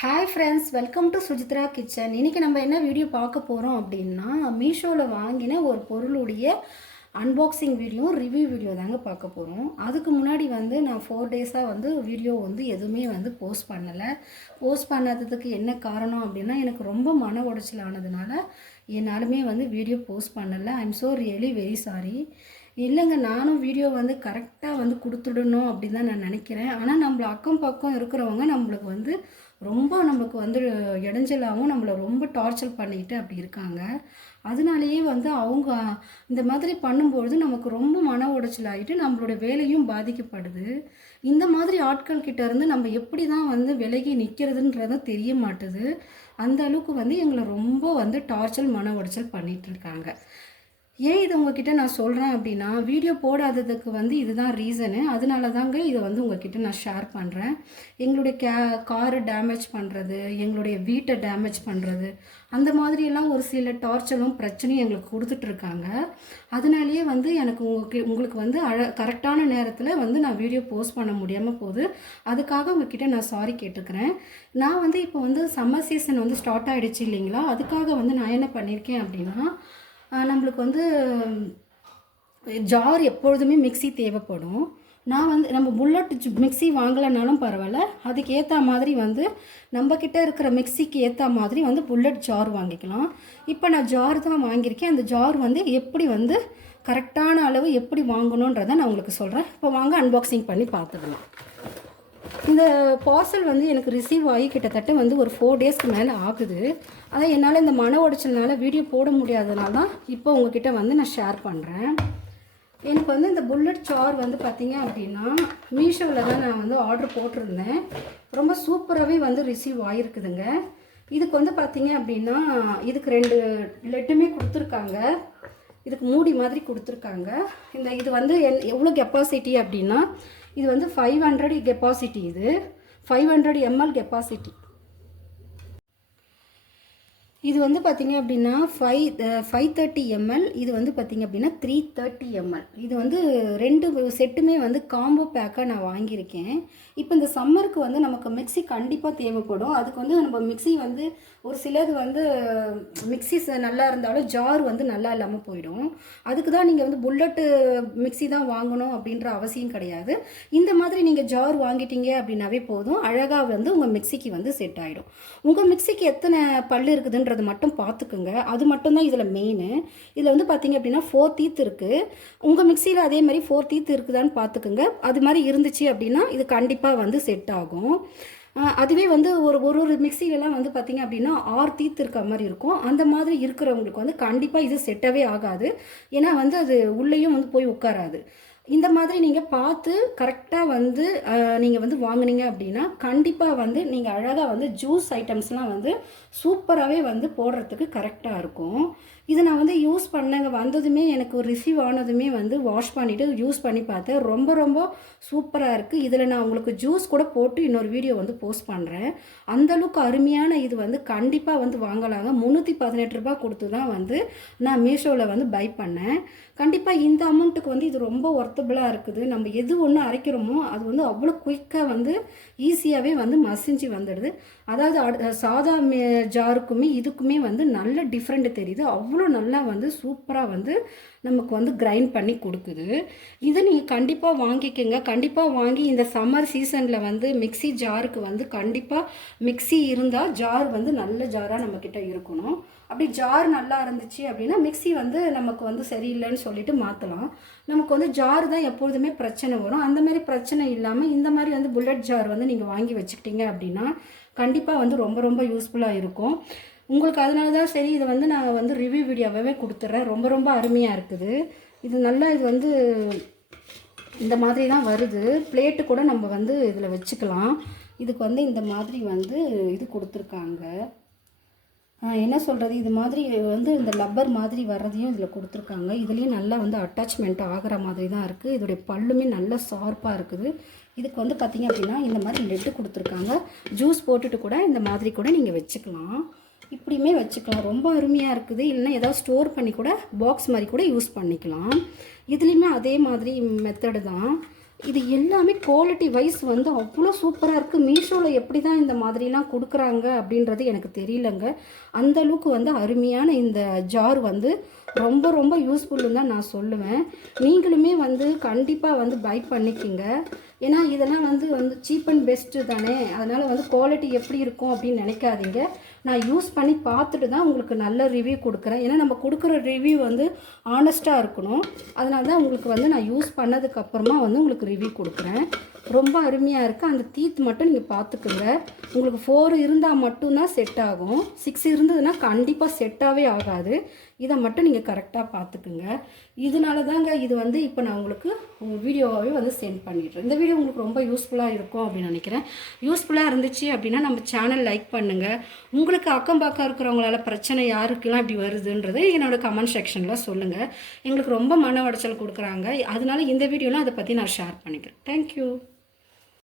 Hi friends welcome to Sujithra kitchen இன்றைக்கி நம்ம என்ன வீடியோ பார்க்க போகிறோம் அப்படின்னா மீஷோவில் வாங்கின ஒரு பொருளுடைய அன்பாக்சிங் வீடியோ ரிவ்யூ வீடியோ தாங்க பார்க்க போகிறோம் அதுக்கு முன்னாடி வந்து நான் ஃபோர் டேஸாக வந்து வீடியோ வந்து எதுவுமே வந்து போஸ்ட் பண்ணலை. போஸ்ட் பண்ணாததுக்கு என்ன காரணம் அப்படின்னா எனக்கு ரொம்ப மன உடைச்சல் ஆனதுனால என்னாலுமே வந்து வீடியோ போஸ்ட் பண்ணலை. I am so really very sorry இல்லைங்க நானும் வீடியோ வந்து கரெக்டாக வந்து கொடுத்துடணும் அப்படின்னு தான் நான் நினைக்கிறேன். ஆனால் நம்மள அக்கம் பக்கம் இருக்கிறவங்க நம்மளுக்கு வந்து ரொம்ப நம்மளுக்கு வந்து இடைஞ்சலாகவும் நம்மளை ரொம்ப டார்ச்சர் பண்ணிக்கிட்டு அப்படி இருக்காங்க. அதனாலேயே வந்து அவங்க இந்த மாதிரி பண்ணும்பொழுது நமக்கு ரொம்ப மன உடைச்சல் ஆகிட்டு நம்மளோட வேலையும் பாதிக்கப்படுது. இந்த மாதிரி ஆட்கள் கிட்ட இருந்து நம்ம எப்படி தான் வந்து விலகி நிற்கிறதுன்றதும் தெரிய மாட்டுது. அந்த அளவுக்கு வந்து எங்களை ரொம்ப வந்து டார்ச்சர் மன உடைச்சல் பண்ணிகிட்ருக்காங்க இருக்காங்க. ஏன் இது உங்ககிட்ட நான் சொல்கிறேன் அப்படின்னா வீடியோ போடாததுக்கு வந்து இதுதான் ரீசனு அதனால தாங்க இதை வந்து உங்ககிட்ட நான் ஷேர் பண்ணுறேன் எங்களுடைய கே காரை டேமேஜ் பண்ணுறது எங்களுடைய வீட்டை டேமேஜ் பண்ணுறது அந்த மாதிரியெல்லாம் ஒரு சில டார்ச்சரும் பிரச்சனையும் எங்களுக்கு கொடுத்துட்ருக்காங்க அதனாலேயே வந்து எனக்கு உங்களுக்கு உங்களுக்கு வந்து அழ கரெக்டான நேரத்தில் வந்து நான் வீடியோ போஸ்ட் பண்ண முடியாமல் போகுது. அதுக்காக உங்ககிட்ட நான் சாரி கேட்டுக்கிறேன். நான் வந்து இப்போ வந்து சம்மர் சீசன் வந்து ஸ்டார்ட் ஆகிடுச்சு இல்லைங்களா? அதுக்காக வந்து நான் என்ன பண்ணியிருக்கேன் அப்படின்னா நம்மளுக்கு வந்து ஜார் எப்பொழுதுமே மிக்ஸி தேவைப்படும். நான் வந்து நம்ம புல்லட் மிக்ஸி வாங்கலைனாலும் பரவாயில்ல. அதுக்கு ஏற்ற மாதிரி வந்து நம்மக்கிட்ட இருக்கிற மிக்ஸிக்கு ஏற்ற மாதிரி வந்து புல்லட் ஜார் வாங்கிக்கலாம். இப்போ நான் ஜார் தான் வாங்கியிருக்கேன். அந்த ஜார் வந்து எப்படி வந்து கரெக்டான அளவு எப்படி வாங்கணுன்றதை நான் உங்களுக்கு சொல்கிறேன் இப்போ வாங்க அன்பாக்சிங் பண்ணி பார்த்துக்கலாம் இந்த பார்சல் வந்து எனக்கு ரிசீவ் ஆகி கிட்டத்தட்ட வந்து ஒரு ஃபோர் டேஸ்க்கு மேலே ஆகுது. அதான் என்னால் இந்த மன உடைச்சல்னால வீடியோ போட முடியாதனால தான் இப்போ உங்ககிட்ட வந்து நான் ஷேர் பண்ணுறேன் எனக்கு வந்து இந்த புல்லட் சார் வந்து பார்த்தீங்க அப்படின்னா மீஷோவில் தான் நான் வந்து ஆர்டர் போட்டிருந்தேன். ரொம்ப சூப்பராகவே வந்து ரிசீவ் ஆகிருக்குதுங்க இதுக்கு வந்து பார்த்தீங்க அப்படின்னா இதுக்கு ரெண்டு லெட்டுமே கொடுத்துருக்காங்க. இதுக்கு மூடி மாதிரி கொடுத்துருக்காங்க. இந்த இது வந்து என் எவ்வளோ கெப்பாசிட்டி அப்படின்னா இது வந்து ஃபைவ் ஹண்ட்ரட் கெப்பாசிட்டி இது. ஃபைவ் ஹண்ட்ரட் எம்எல் கெப்பாசிட்டி இது வந்து பார்த்தீங்க அப்படின்னா ஃபைவ் ஃபைவ் தேர்ட்டி எம்எல் இது வந்து பார்த்தீங்க அப்படின்னா த்ரீ தேர்ட்டி எம்எல் இது வந்து ரெண்டு செட்டுமே வந்து காம்போ பேக்காக நான் வாங்கியிருக்கேன். இப்போ இந்த சம்மருக்கு வந்து நமக்கு மிக்ஸி கண்டிப்பாக தேவைப்படும். அதுக்கு வந்து நம்ம மிக்ஸி வந்து ஒரு சிலது வந்து மிக்ஸி நல்லா இருந்தாலும் ஜார் வந்து நல்லா இல்லாமல் போயிடும். அதுக்கு தான் நீங்கள் வந்து புல்லட்டு மிக்ஸி தான் வாங்கணும் அப்படின்ற அவசியம் கிடையாது. இந்த மாதிரி நீங்கள் ஜார் வாங்கிட்டீங்க அப்படின்னாவே போதும். அழகாக வந்து உங்கள் மிக்ஸிக்கு வந்து செட் ஆகிடும் உங்கள் மிக்ஸிக்கு எத்தனை பல் இருக்குதுன்றது மட்டும் பார்த்துக்குங்க. அது மட்டும்தான் இதில் மெயினு இதில் வந்து பார்த்தீங்க அப்படின்னா ஃபோர் டீத் இருக்குது உங்கள் மிக்சியில் அதே மாதிரி ஃபோர் டீத் இருக்குதான்னு பார்த்துக்குங்க. அது மாதிரி இருந்துச்சு அப்படின்னா இது கண்டிப்பாக வந்து செட் ஆகும். அதுவே வந்து ஒரு ஒரு ஒரு மிக்சிலலாம் வந்து பார்த்திங்க அப்படின்னா ஆறு தீத்து இருக்க மாதிரி இருக்கும். அந்த மாதிரி இருக்கிறவங்களுக்கு வந்து கண்டிப்பாக இது செட்டவே ஆகாது. ஏன்னா வந்து அது உள்ளேயும் வந்து போய் உட்காராது. இந்த மாதிரி நீங்கள் பார்த்து கரெக்டாக வந்து நீங்கள் வந்து வாங்கினீங்க அப்படின்னா கண்டிப்பாக வந்து நீங்கள் அழகாக வந்து ஜூஸ் ஐட்டம்ஸ்லாம் வந்து சூப்பராகவே வந்து போடுறதுக்கு கரெக்டாக இருக்கும். இதை நான் வந்து யூஸ் பண்ணங்க வந்ததுமே எனக்கு ஒரு ரிசீவ் ஆனதுமே வந்து வாஷ் பண்ணிவிட்டு யூஸ் பண்ணி பார்த்தேன். ரொம்ப ரொம்ப சூப்பராக இருக்குது இதில் நான் உங்களுக்கு ஜூஸ் கூட போட்டு இன்னொரு வீடியோ வந்து போஸ்ட் பண்ணுறேன் அந்தளவுக்கு அருமையான இது வந்து கண்டிப்பாக வந்து வாங்கலாங்க. முந்நூற்றி பதினெட்டு ரூபாய் கொடுத்து தான் வந்து நான் மீஷோவில் வந்து பை பண்ணேன். கண்டிப்பாக இந்த அமௌண்ட்டுக்கு வந்து இது ரொம்ப ஒர்த்தபுளாக இருக்குது. நம்ம எது ஒன்று அரைக்கிறோமோ அது வந்து அவ்வளோ குயிக்காக வந்து ஈஸியாகவே வந்து மசிஞ்சு வந்துடுது. அதாவது அடு- சாதா மே- ஜாருக்குமே இதுக்குமே வந்து நல்ல டிஃப்ரெண்ட் தெரியுது. அவ்வளோ நல்லா வந்து சூப்பராக வந்து நமக்கு வந்து கிரைண்ட் பண்ணி கொடுக்குது. இதை நீங்கள் கண்டிப்பாக வாங்கிக்கோங்க. கண்டிப்பாக வாங்கி இந்த சம்மர் சீசனில் வந்து மிக்ஸி ஜாருக்கு வந்து கண்டிப்பாக மிக்ஸி இருந்தால் ஜார் வந்து நல்ல ஜாராக நம்மக்கிட்ட இருக்கணும். அப்படி ஜார் நல்லா இருந்துச்சு அப்படின்னா மிக்ஸி வந்து நமக்கு வந்து சரியில்லைன்னு சொல்லிட்டு மாற்றலாம் நமக்கு வந்து ஜார் தான் எப்பொழுதுமே பிரச்சனை வரும். அந்த மாதிரி பிரச்சனை இல்லாமல் இந்த மாதிரி வந்து புல்லட் ஜார் வந்து நீங்கள் வாங்கி வச்சுக்கிட்டீங்க அப்படின்னா கண்டிப்பாக வந்து ரொம்ப ரொம்ப யூஸ்ஃபுல்லாக இருக்கும். உங்களுக்கு அதனால தான் சரி இதை வந்து நான் வந்து ரிவ்யூ வீடியோவே கொடுத்துட்றேன் ரொம்ப ரொம்ப அருமையாக இருக்குது. இது நல்லா இது வந்து இந்த மாதிரி தான் வருது. பிளேட்டு கூட நம்ம வந்து இதில் வச்சுக்கலாம். இதுக்கு வந்து இந்த மாதிரி வந்து இது கொடுத்துருக்காங்க. என்ன சொல்கிறது இது மாதிரி வந்து இந்த லப்பர் மாதிரி வர்றதையும் இதில் கொடுத்துருக்காங்க. இதுலேயும் நல்லா வந்து அட்டாச்மெண்ட் ஆகிற மாதிரி தான் இருக்குது இதோடைய பல்லுமே நல்ல ஷார்ப்பாக இருக்குது. இதுக்கு வந்து பார்த்திங்க அப்படின்னா இந்த மாதிரி லெட்டு கொடுத்துருக்காங்க. ஜூஸ் போட்டுட்டு கூட இந்த மாதிரி கூட நீங்கள் வச்சுக்கலாம். இப்படியுமே வச்சுக்கலாம். ரொம்ப அருமையாக இருக்குது. இல்லைன்னா ஏதாவது ஸ்டோர் பண்ணி கூட பாக்ஸ் மாதிரி கூட யூஸ் பண்ணிக்கலாம். இதுலேயுமே அதே மாதிரி மெத்தடு தான். இது எல்லாமே குவாலிட்டி வைஸ் வந்து அவ்வளோ சூப்பராக இருக்குது மீஷோவில் எப்படி தான் இந்த மாதிரிலாம் கொடுக்குறாங்க அப்படின்றது எனக்கு தெரியலங்க. அந்த அளவுக்கு வந்து அருமையான இந்த ஜார் வந்து ரொம்ப ரொம்ப யூஸ்ஃபுல்லுன்னு தான் நான் சொல்லுவேன். நீங்களுமே வந்து கண்டிப்பாக வந்து பை பண்ணிக்கிங்க. ஏன்னா இதெல்லாம் வந்து வந்து சீப் அண்ட் பெஸ்ட்டு தானே. அதனால் வந்து குவாலிட்டி எப்படி இருக்கும் அப்படின்னு நினைக்காதீங்க. நான் யூஸ் பண்ணி பார்த்துட்டு தான் உங்களுக்கு நல்ல ரிவ்யூ கொடுக்குறேன். ஏன்னா நம்ம கொடுக்குற ரிவ்யூ வந்து ஆனஸ்ட்டாக இருக்கணும். அதனால தான் உங்களுக்கு வந்து நான் யூஸ் பண்ணதுக்கப்புறமா வந்து உங்களுக்கு ரிவ்யூ கொடுக்குறேன். ரொம்ப அருமையாக இருக்குது அந்த தீத் மட்டும் நீங்கள் பார்த்துக்குங்க. உங்களுக்கு ஃபோர் இருந்தால் மட்டும்தான் செட் ஆகும். சிக்ஸ் இருந்ததுன்னா கண்டிப்பாக செட்டாகவே ஆகாது. இதை மட்டும் நீங்கள் கரெக்டாக பார்த்துக்குங்க. இதனால தாங்க இது வந்து இப்போ நான் உங்களுக்கு உங்கள் வீடியோவாகவே வந்து சென்ட் பண்ணிடுறேன். இந்த வீடியோ உங்களுக்கு ரொம்ப யூஸ்ஃபுல்லாக இருக்கும் அப்படின்னு நினைக்கிறேன். யூஸ்ஃபுல்லாக இருந்துச்சு அப்படின்னா நம்ம சேனல் லைக் பண்ணுங்கள் உங்களுக்கு அக்கம் பக்கம் இருக்கிறவங்களால பிரச்சனை யாருக்கெல்லாம் இப்படி வருதுன்றது என்னோட கமெண்ட் செக்ஷனில் சொல்லுங்கள் எங்களுக்கு ரொம்ப மன உடைச்சல் கொடுக்குறாங்க. அதனால இந்த வீடியோலாம் அதை பற்றி நான் ஷேர் பண்ணிக்கிறேன். தேங்க்யூ